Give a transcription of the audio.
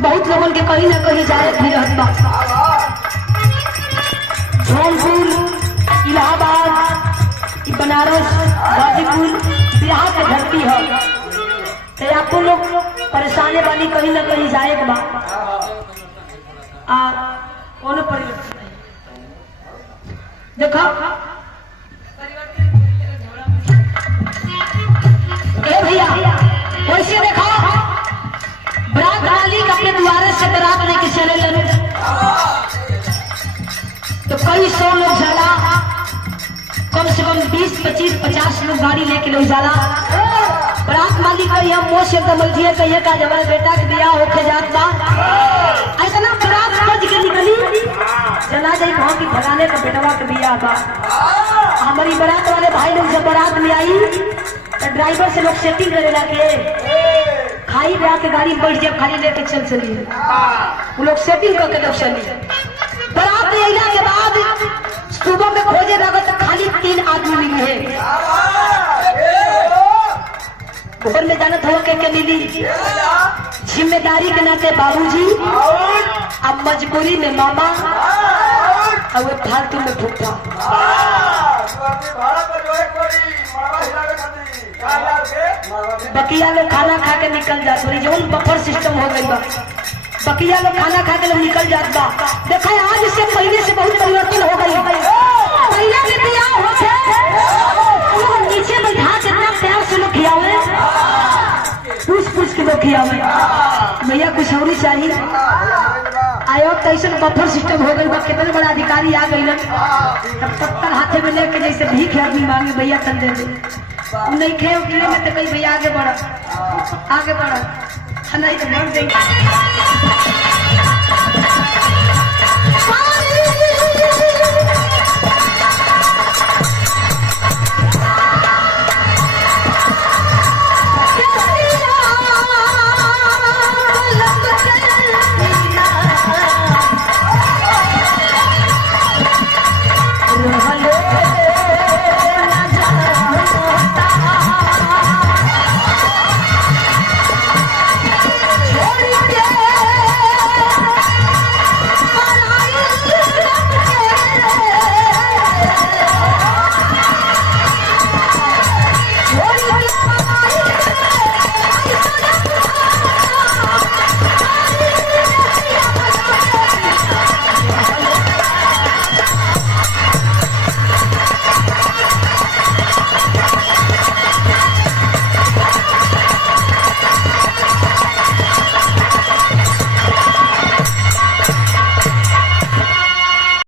बहुत लोगों के कहीं ना कहीं जाए भी रहता। जौनपुर, इलाहाबाद, बनारस, गाजीपुर बिहार के धरती है। तो आपको लोग परेशानी वाली कहीं ना कहीं जाए के बाद कौन परिवर्तन देखा भैया वैसे देखा बरात मालिक अपने द्वारे से बरात लेके चले लगे तो कई 100 लोग जाला, कम से कम 20, 25, 50 लोग गाड़ी लेके लोग जाला। बरात मालिक का यह मोह से समझिए कहिए का जब बेटा के बियाह होके जात बा इतना बरात बज के निकली चला जाई कहाँ की फलाने का बेटवा के बियाह बा। हमारी बरात वाले भाई लोग जब बारात में आई तो ड्राइवर से लोग सेटिंग करे लाके खाई ब्याह के गाड़ी बैठ जाए खाली लेके चली वो लोग सेटिंग करके लोग चली। बरात में अला के बाद सुबह में खोजे लगा तो खाली 3 आदमी मिले। भोर में जानत हो के मिली जिम्मेदारी के नाते बाबूजी, अब मजबूरी में मामा और वो फालतू में भूखा। बकिया लोग खाना खा के निकल जात रही जो बफर सिस्टम हो गई बा। बकिया लोग खाना खा के लोग निकल जात बा। देखा आज से पहले से बहुत परिवर्तन हो गई। पहले में बियाह होते नीचे बैठा के इतना प्यार से लोग खियावे, पूछ के लोग खियावे। भैया कुछ और चाहिए आयो तैसे बफर सिस्टम हो गई बा। कितने बड़ा अधिकारी आ गई तब पत्थर हाथे में लेके जैसे भीख आदमी मांगे भैया कर दे नहीं खे उठने में तो कहीं भैया आगे बढ़ा नहीं तो बढ़ देंगे।